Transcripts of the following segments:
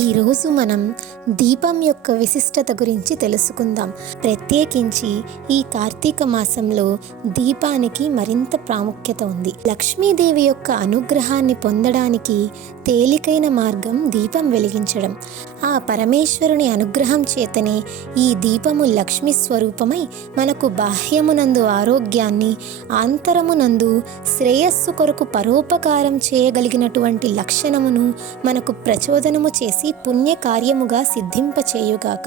ఈరోజు మనం దీపం యొక్క విశిష్టత గురించి తెలుసుకుందాం. ప్రత్యేకించి ఈ కార్తీక మాసంలో దీపానికి మరింత ప్రాముఖ్యత ఉంది. లక్ష్మీదేవి యొక్క అనుగ్రహాన్ని పొందడానికి తేలికైన మార్గం దీపం వెలిగించడం. ఆ పరమేశ్వరుని అనుగ్రహం చేతనే ఈ దీపము లక్ష్మీ స్వరూపమై మనకు బాహ్యమునందు ఆరోగ్యాన్ని, ఆంతరమునందు శ్రేయస్సు కొరకు పరోపకారం చేయగలిగినటువంటి లక్షణమును మనకు ప్రచోదనము చేసి పుణ్యకార్యముగా సిద్ధింపచేయుగాక.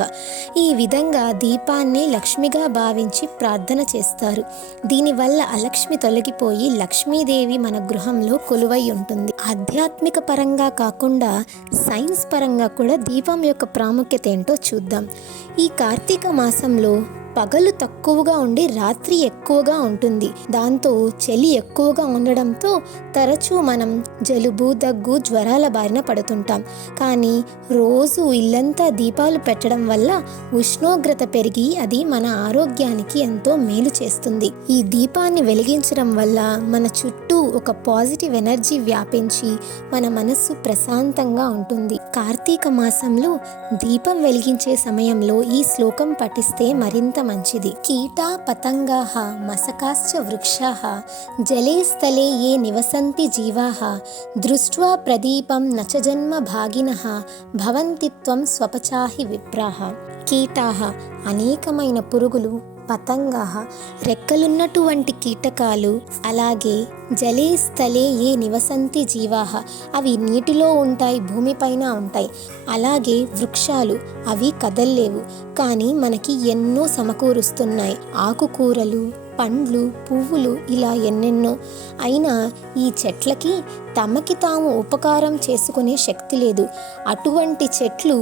ఈ విధంగా దీపాన్ని లక్ష్మిగా భావించి ప్రార్థన చేస్తారు. దీనివల్ల అలక్ష్మి తొలగిపోయి లక్ష్మీదేవి మన గృహంలో కొలువై ఉంటుంది. ఆధ్యాత్మిక పరంగా కాకుండా సైన్స్ పరంగా కూడా దీపం యొక్క ప్రాముఖ్యత ఏంటో చూద్దాం. ఈ కార్తీక మాసంలో పగలు తక్కువగా ఉండి రాత్రి ఎక్కువగా ఉంటుంది. దాంతో చలి ఎక్కువగా ఉండడంతో తరచూ మనం జలుబు, దగ్గు, జ్వరాల బారిన పడుతుంటాం. కానీ రోజు ఇల్లంతా దీపాలు పెట్టడం వల్ల ఉష్ణోగ్రత పెరిగి అది మన ఆరోగ్యానికి ఎంతో మేలు చేస్తుంది. ఈ దీపాన్ని వెలిగించడం వల్ల మన చుట్టూ ఒక పాజిటివ్ ఎనర్జీ వ్యాపించి మన మనస్సు ప్రశాంతంగా ఉంటుంది. కార్తీక మాసంలో దీపం వెలిగించే సమయంలో ఈ శ్లోకం పఠిస్తే మరింత మంచిది. కీటా పతంగాః మసకాశ్చ వృక్షాః జలే స్థలే ఏ నివసంతి జీవాః దృష్ట్వా ప్రదీపం నచ జన్మ భాగినః భవంతి త్వం స్వపచాహి విప్రాః. కీటాః అనేకమైన పురుగులు, పతంగాః రెక్కలున్నటువంటి కీటకాలు, అలాగే జలే స్థలే ఏ నివసంతి జీవాః అవి నీటిలో ఉంటాయి, భూమిపైన ఉంటాయి. అలాగే వృక్షాలు అవి కదల్లేవు, కానీ మనకి ఎన్నో సమకూరుస్తున్నాయి. ఆకుకూరలు, పండ్లు, పువ్వులు ఇలా ఎన్నెన్నో. అయినా ఈ చెట్లకి తమకి తాము ఉపకారం చేసుకునే శక్తి లేదు. అటువంటి చెట్లు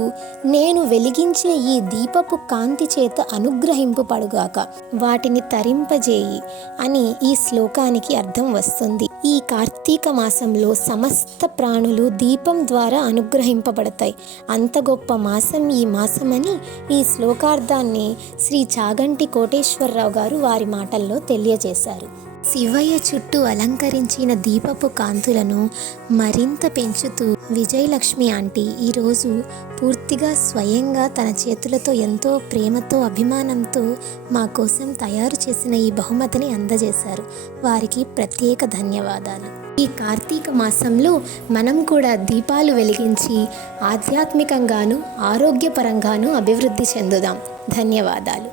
నేను వెలిగించే ఈ దీపపు కాంతి చేత అనుగ్రహింపబడుగాక, వాటిని తరింపజేయి అని ఈ శ్లోకానికి అర్థం వస్తుంది. ఈ కార్తీక మాసంలో సమస్త ప్రాణులు దీపం ద్వారా అనుగ్రహింపబడతాయి. అంత గొప్ప మాసం ఈ మాసమని ఈ శ్లోకార్థాన్ని శ్రీ చాగంటి కోటేశ్వరరావు గారు వారి మాటల్లో తెలియజేశారు. శివయ్య చుట్టూ అలంకరించిన దీపపు కాంతులను మరింత పెంచుతూ విజయలక్ష్మి ఆంటీ ఈరోజు పూర్తిగా స్వయంగా తన చేతులతో ఎంతో ప్రేమతో, అభిమానంతో మా కోసం తయారు చేసిన ఈ బహుమతిని అందజేశారు. వారికి ప్రత్యేక ధన్యవాదాలు. ఈ కార్తీక మాసంలో మనం కూడా దీపాలు వెలిగించి ఆధ్యాత్మికంగాను, ఆరోగ్యపరంగాను అభివృద్ధి చెందుదాం. ధన్యవాదాలు.